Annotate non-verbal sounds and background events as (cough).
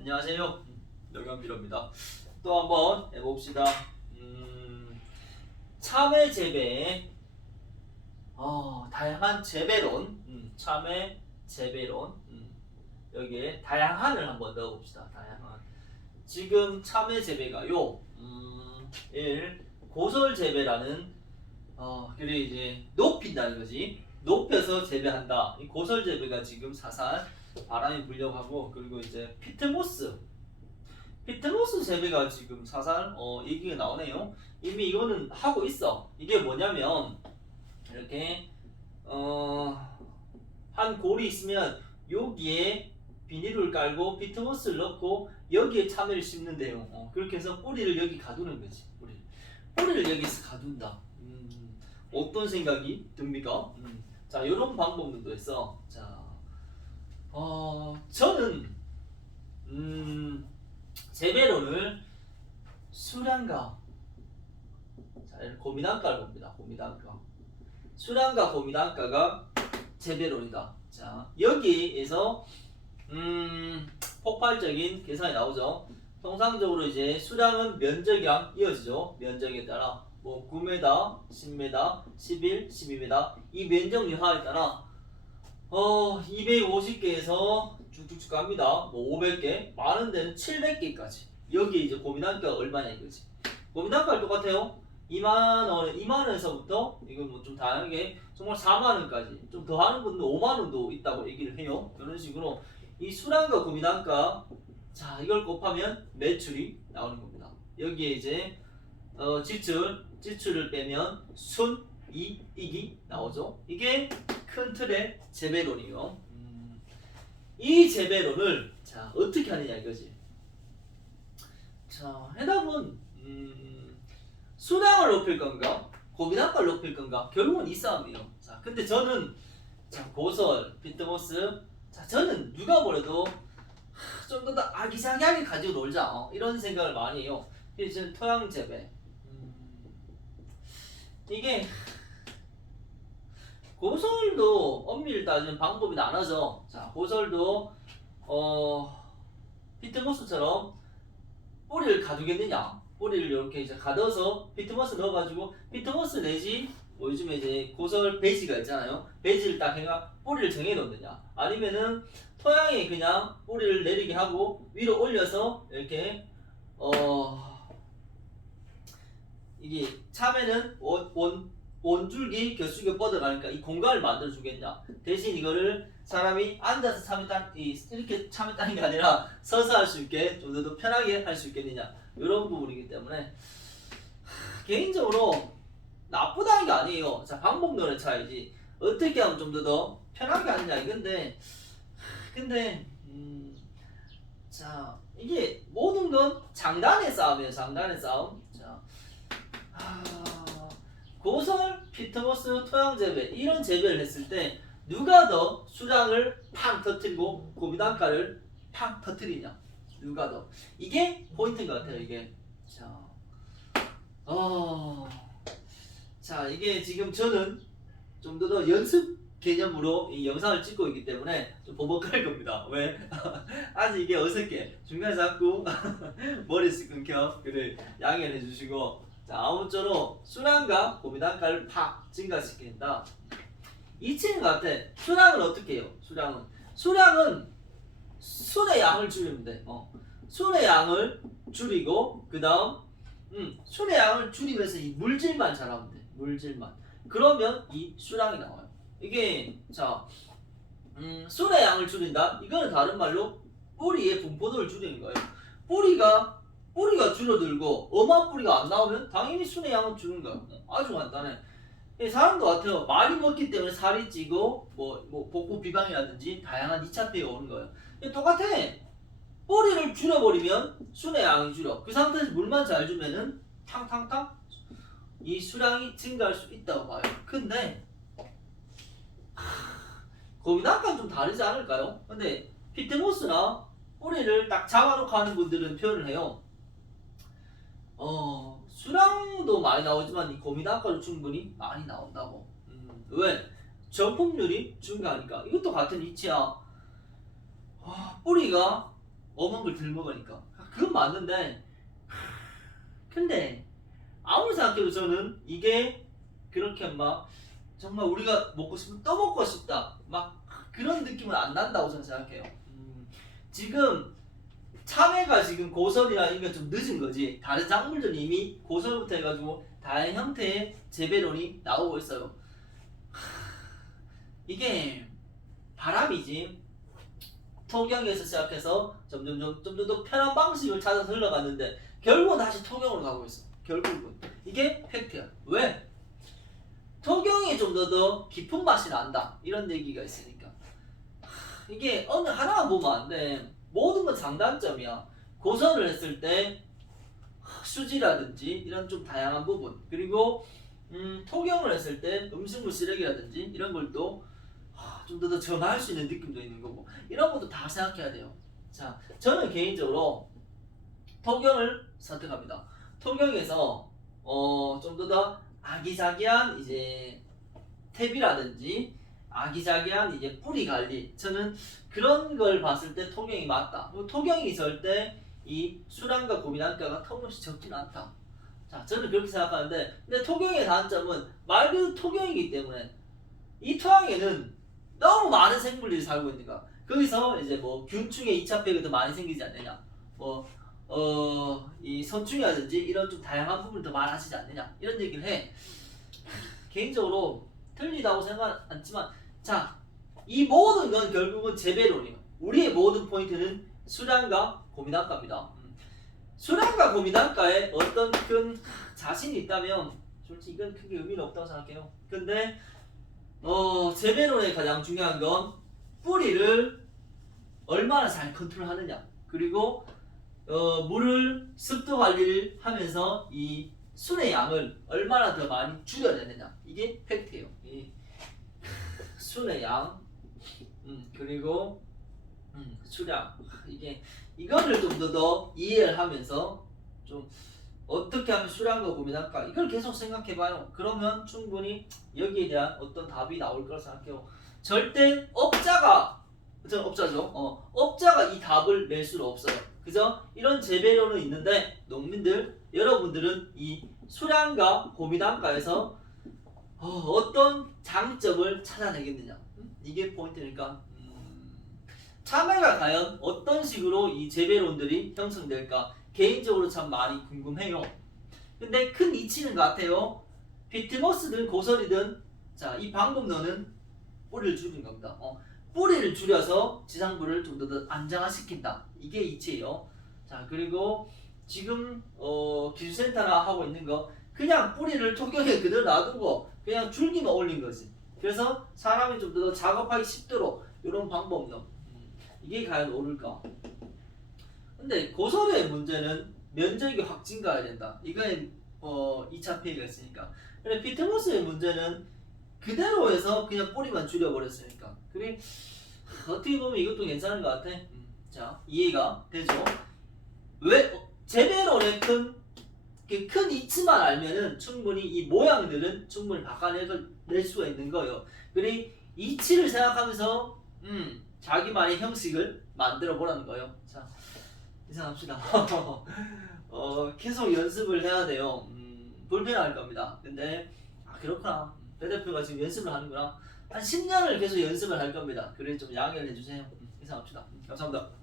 안녕하세요. 영현비로입니다. 또 한번 해봅시다. 음, 참외 재배, 어, 다양한 재배론, 음, 참외 재배론, 음, 여기에 다양한을 한번 넣어봅시다. 다양한. 지금 참외 재배가요, 음, 1. 고설 재배라는, 어, 그래 이제 높인다는 거지. 높여서 재배한다. 이 고설 재배가 지금 사살 바람이 불려고 하고 그리고 이제 피트모스. 피트모스 재배가 지금 사살 어 얘기가 나오네요. 이미 이거는 하고 있어. 이게 뭐냐면 이렇게 어 한 골이 있으면 여기에 비닐을 깔고 피트모스를 넣고 여기에 참외를 심는데요. 어, 그렇게 해서 뿌리를 여기 가두는 거지 뿌리를 뿌리를 여기서 가둔다. 음, 어떤 생각이 듭니까? 음, 자 이런 방법도 있어. 자 어, 저는 음, 재배론을 수량과 자, 고미단가를 봅니다. 고미단가. 수량과 고미단가가 재배론이다. 자, 여기에서 음, 폭발적인 계산이 나오죠. 통상적으로 이제 수량은 면적이랑 이어지죠. 면적에 따라 뭐 9m, 10m, 11, 12m 이 면적 여하에 따라 어 250개에서 쭉쭉쭉 갑니다. 뭐 500개, 많은 데는 700개까지. 여기 이제 고민단가가 얼마냐 이거지. 고민단가가 똑같아요. 2만 원, 2만 원에서부터 이건 뭐 좀 다양하게 정말 4만 원까지 좀 더 하는 분도 5만 원도 있다고 얘기를 해요. 이런 식으로 이 수량과 고민단가 자 이걸 곱하면 매출이 나오는 겁니다. 여기에 이제 어, 지출 지출을 빼면 순 이익이 나오죠. 이게 큰 틀의 재배론이요. 음, 이 재배론을 자 어떻게 하느냐 이거지. 자 해답은 음, 수량을 높일 건가 고민학과를 높일 건가 결국은 이 싸움이에요. 자 근데 저는 자 고설 피트모스 자 저는 누가 뭐래도 좀 더 아기자기하게 가지고 놀자 어, 이런 생각을 많이 해요. 이제 토양 재배 음, 이게 고설도 엄밀히 따지면 방법이 나눠져. 자, 고설도 어 피트모스처럼 뿌리를 가두겠느냐? 뿌리를 이렇게 이제 가둬서 피트모스 넣어가지고 피트모스 내지 뭐 요즘에 이제 고설 배지가 있잖아요. 배지를 딱 해가 뿌리를 정해 놓느냐? 아니면은 토양에 그냥 뿌리를 내리게 하고 위로 올려서 이렇게 어 이게 참외는 원, 원 원줄기 겨수기가 뻗어가니까 이 공간을 만들어 주겠냐. 대신 이거를 사람이 앉아서 참외 따 이렇게 따는 게 아니라 서서 할 수 있게 좀 더 편하게 할 수 있겠느냐. 이런 부분이기 때문에 하, 개인적으로 나쁘다는 게 아니에요. 자 방법론의 차이지. 어떻게 하면 좀 더 더 편하게 하느냐 하, 근데 음, 자 이게 모든 건 장단의 싸움이에요 장단의 싸움. 자 하, 고설, 피트모스, 토양 재배 이런 재배를 했을 때 누가 더 수량을 팡 터뜨리고 고비단가를 팡 터뜨리냐? 누가 더? 이게 포인트인 것 같아요 이게. 자, 어, 자 이게 지금 저는 좀 더 더 연습 개념으로 이 영상을 찍고 있기 때문에 좀 버벅할 겁니다. 왜? (laughs) 아직 이게 어색해. 중간에 자꾸 (laughs) 머리 끊겨. 그래 양해를 해주시고 자, 아무쪼록 수량과 고비단가를 팍 증가시킨다. 이치는 같아. 수량은 어떻게 해요? 수량은 수량은 순의 양을 줄이면 돼. 어. 순의 양을 줄이고 그 다음 음, 순의 양을 줄이면서 이 물질만 잘하면 돼. 물질만. 그러면 이 수량이 나와요. 이게 자, 음, 순의 양을 줄인다. 이거는 다른 말로 뿌리의 분포도를 줄이는 거예요. 뿌리가 뿌리가 줄어들고 엄한 뿌리가 안 나오면 당연히 순의 양은 주는 거야. 아주 간단해. 이 사람도 같아요. 많이 먹기 때문에 살이 찌고 뭐, 뭐 복부 비방이라든지 다양한 2차 피해가 오는 거예요. 이게 똑같아. 뿌리를 줄여버리면 순의 양이 줄어. 그 상태에서 물만 잘 주면은 탕탕탕 이 수량이 증가할 수 있다고 봐요. 근데 고민학과는 좀 다르지 않을까요? 근데 피트모스나 뿌리를 딱 잡아놓고 하는 분들은 표현을 해요. 어, 수량도 많이 나오지만 이 고민학과도 충분히 많이 나온다고. 음, 왜? 전품률이 증가하니까. 이것도 같은 이치야. 와, 뿌리가 엄한 걸덜 먹으니까 그건 맞는데 근데 아무리 생각해도 저는 이게 그렇게 막 정말 우리가 먹고 싶으면 또 먹고 싶다 막 그런 느낌은 안 난다고 저는 생각해요 음, 지금 참외가 지금 고설이라 이런 게좀 늦은 거지. 다른 작물들은 이미 고설부터 해가지고 다양한 형태의 재배론이 나오고 있어요. 하, 이게 바람이지. 토경에서 시작해서 점점 점- 점점 더 편한 방식을 찾아서 흘러갔는데 결국은 다시 토경으로 가고 있어. 결국은. 이게 팩트야. 왜? 토경이 좀 더 더 깊은 맛이 난다. 이런 얘기가 있으니까. 하, 이게 어느 하나만 보면 안돼 모든 건 장단점이야 고선을 했을 때 하, 수지라든지 이런 좀 다양한 부분 그리고 음, 토경을 했을 때 음식물 쓰레기라든지 이런 걸또 좀더더 정할 수 있는 느낌도 있는 거고 이런 것도 다 생각해야 돼요. 자, 저는 개인적으로 토경을 선택합니다. 토경에서 어, 좀 더 더 아기자기한 이제 탭이라든지 아기자기한 이제 뿌리 관리 저는 그런 걸 봤을 때 토경이 맞다. 토경이 절대 이 수량과 고민한가가 턱없이 적진 않다. 자, 저는 그렇게 생각하는데 근데 토경의 단점은 말 그대로 토경이기 때문에 이 토양에는 너무 많은 생물들이 살고 있는 거야. 거기서 이제 뭐 균충의 2차 폐가 더 많이 생기지 않느냐. 뭐, 어, 이 선충이라든지 이런 좀 다양한 부분이 더 많아지지 않느냐. 이런 얘기를 해. 개인적으로 틀리다고 생각 않지만, 자, 이 모든 건 결국은 재배론이에요. 우리의 모든 포인트는 수량과 고민한가입니다. 음. 수량과 고민한가에 어떤 큰 자신이 있다면, 솔직히 이건 크게 의미는 없다고 생각해요. 근데, 어, 재배론의 가장 중요한 건 뿌리를 얼마나 잘 컨트롤하느냐 그리고 어, 물을 습도 관리를 하면서 이 순의 양을 얼마나 더 많이 줄여내느냐 이게 팩트예요. 이 순의 양 음, 그리고 음, 수량 이게 이거를 좀 더 더 이해를 하면서 좀 어떻게 하면 수량과 고민할까 이걸 계속 생각해봐요. 그러면 충분히 여기에 대한 어떤 답이 나올 거라 생각해요. 절대 업자가 저 업자죠. 어, 업자가 이 답을 낼 수는 없어요. 그죠? 이런 재배로는 있는데 농민들 여러분들은 이 수량과 고민한가에서 어, 떤 장점을 찾아내겠느냐 음? 이게 포인트니까 음, 참외가 과연 어떤 식으로 이 재배론들이 형성될까 개인적으로 참 많이 궁금해요. 근데 큰 이치는 같아요. 비트머스든 고설이든 자 이 방법론은 뿌리를 줄인 겁니다. 어, 뿌리를 줄여서 지상부를 좀 더 안정화시킨다. 이게 이치예요. 자 그리고 지금 어, 기술센터나 하고 있는 거 그냥 뿌리를 토경에 (laughs) 그대로 놔두고 그냥 줄기만 올린 거지. 그래서 사람이 좀 더 작업하기 쉽도록 이런 방법론 음, 이게 과연 옳을까? 근데 고설의 문제는 면적이 확 증가해야 된다. 이거는 어 2차 폐기가 있으니까. 근데 피트모스의 문제는 그대로 해서 그냥 뿌리만 줄여버렸으니까. 그래 어떻게 보면 이것도 괜찮은 것 같아. 음, 자 이해가 되죠? 왜 어, 재배론의 큰, 그큰 이치만 알면은 충분히 이 모양들은 충분히 바꿔낼 수가 있는 거예요. 그래 이치를 생각하면서 음 자기만의 형식을 만들어 보라는 거예요. 자 이상합시다. (laughs) 어, 계속 연습을 해야 돼요. 음, 불편할 겁니다. 근데 아 그렇구나. 배 대표가 지금 연습을 하는구나. 한 10년을 계속 연습을 할 겁니다. 그래 좀 양해를 해주세요. 음, 이상합시다. 음, 감사합니다.